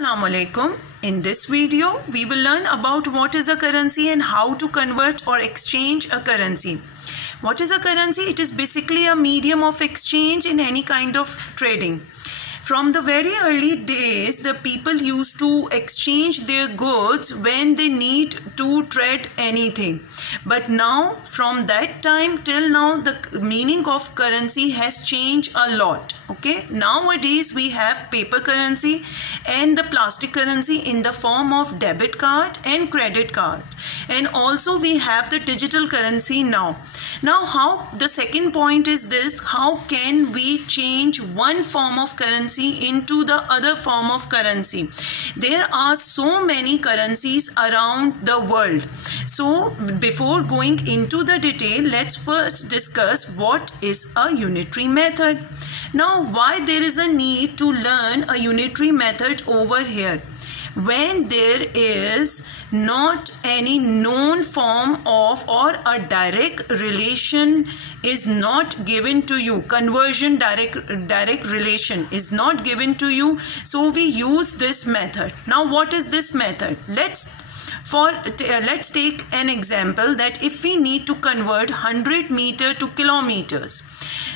Assalamu alaikum. In this video, we will learn about what is a currency and how to convert or exchange a currency. What is a currency? It is basically a medium of exchange in any kind of trading. From the very early days, the people used to exchange their goods when they need to trade anything. But now, from that time till now, the meaning of currency has changed a lot. Okay, nowadays we have paper currency and the plastic currency in the form of debit card and credit card, and also we have the digital currency now. How the second point is this: how can we change one form of currency into the other form of currency? There are so many currencies around the world. So before going into the detail, let's first discuss what is a unitary method. Now, why there is a need to learn a unitary method over here? When there is not any known form of or a direct relation is not given to you, conversion direct relation is not given to you, so we use this method. Now, what is this method? Let's take an example that if we need to convert 100 meter to kilometers,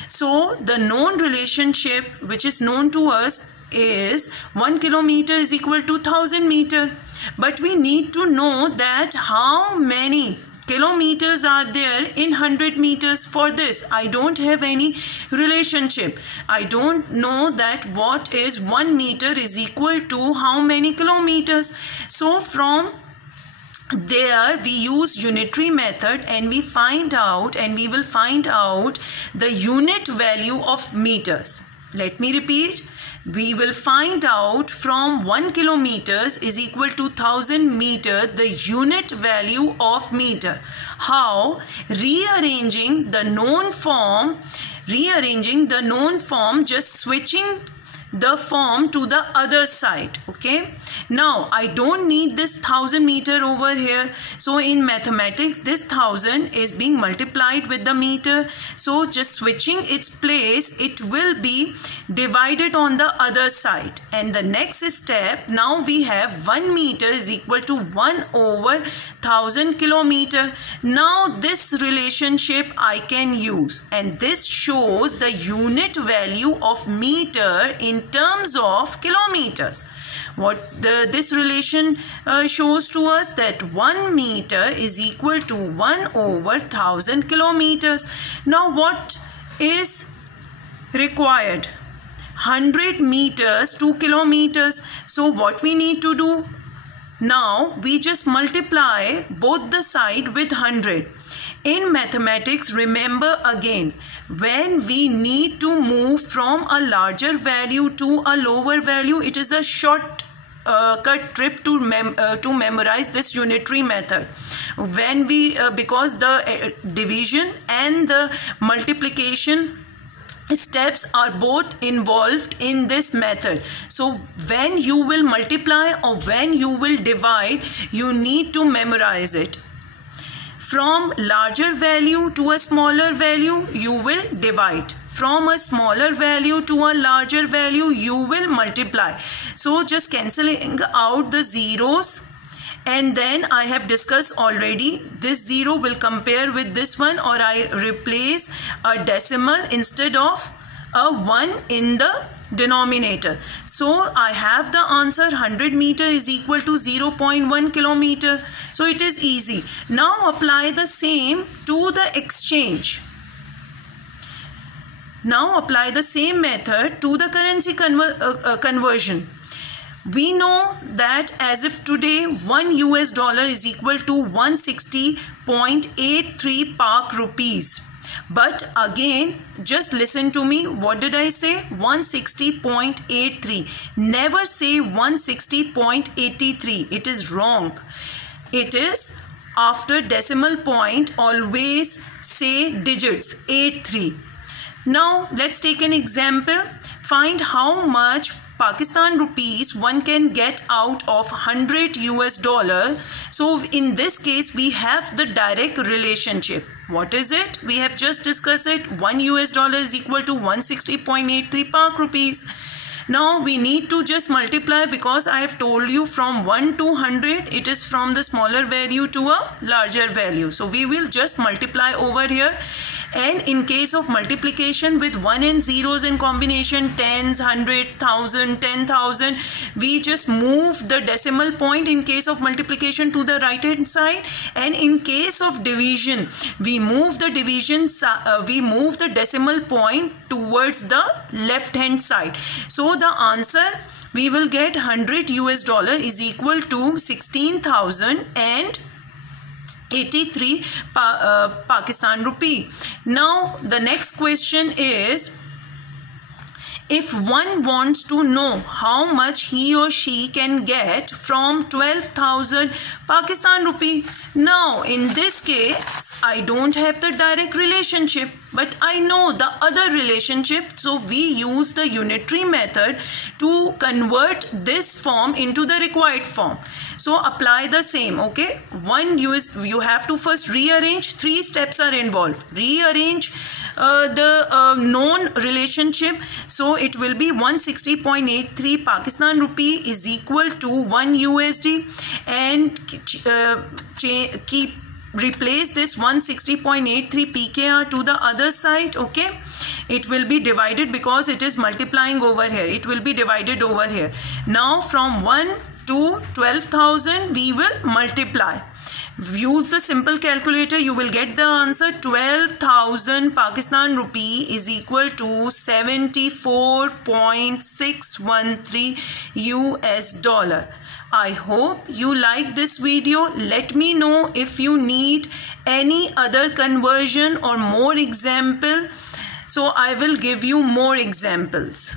so the known relationship which is known to us is 1 kilometer is equal to 1000 meter. But we need to know that how many kilometers are there in 100 meters. For this, I don't have any relationship. I don't know that what is 1 meter is equal to how many kilometers. So from there we use unitary method and we will find out the unit value of meters. Let me repeat. We will find out from 1 kilometers is equal to 1000 meter the unit value of meter. How? Rearranging the known form, just switching the form to the other side. Okay, now I don't need this 1000 meter over here, so in mathematics this 1000 is being multiplied with the meter, so just switching its place, it will be divided on the other side. And the next step, now we have 1 meter is equal to 1 over 1000 kilometer. Now this relationship I can use, and this shows the unit value of meter in terms of kilometers. What this relation shows to us, that 1 meter is equal to 1 over 1000 kilometers. Now what is required? 100 meters to kilometers. So what we need to do? Now we just multiply both the side with 100. In mathematics, remember again, when we need to move from a larger value to a lower value, it is a short cut trip to memorize this unitary method. When we because the division and the multiplication steps are both involved in this method. So when you will multiply or when you will divide, you need to memorize it. From larger value to a smaller value, you will divide. From a smaller value to a larger value, you will multiply. So just cancelling out the zeros, and then I have discussed already, this 0 will compare with this one, or I replace a decimal instead of a 1 in the denominator. So I have the answer 100 meter is equal to 0.1 kilometer. So it is easy. Now apply the same to the exchange. Now apply the same method to the currency conversion. We know that as if today $1 is equal to 160.83 Pak rupees. But again, just listen to me. What did I say? 160.83. Never say 160.83. It is wrong. It is after decimal point, always say digits 83. Now let's take an example. Find how much Pakistan rupees one can get out of $100. So in this case, we have the direct relationship. What is it? We have just discussed it. $1 is equal to 160.83 Pak rupees. Now we need to just multiply, because I have told you from 1 to 100 it is from the smaller value to a larger value. So we will just multiply over here. And in case of multiplication with 1 and zeros in combination, tens, hundreds, thousand, 10,000, we just move the decimal point in case of multiplication to the right hand side, and in case of division we move the decimal point towards the left hand side. So the answer we will get $100 is equal to 16,083 Pakistan rupee. Now the next question is, if one wants to know how much he or she can get from 12,000 Pakistan rupee. Now in this case I don't have the direct relationship, but I know the other relationship, so we use the unitary method to convert this form into the required form. So apply the same. Okay, you have to first rearrange. 3 steps are involved. Rearrange the known relationship. So it will be 160.83 Pakistan rupee is equal to 1 USD, and replace this 160.83 PKR to the other side. Okay, it will be divided because it is multiplying over here. It will be divided over here. Now from 1 to 12,000 we will multiply. Use the simple calculator, you will get the answer. 12,000 Pakistan rupee is equal to 74.613 US dollar. I hope you like this video. Let me know if you need any other conversion or more example, so I will give you more examples.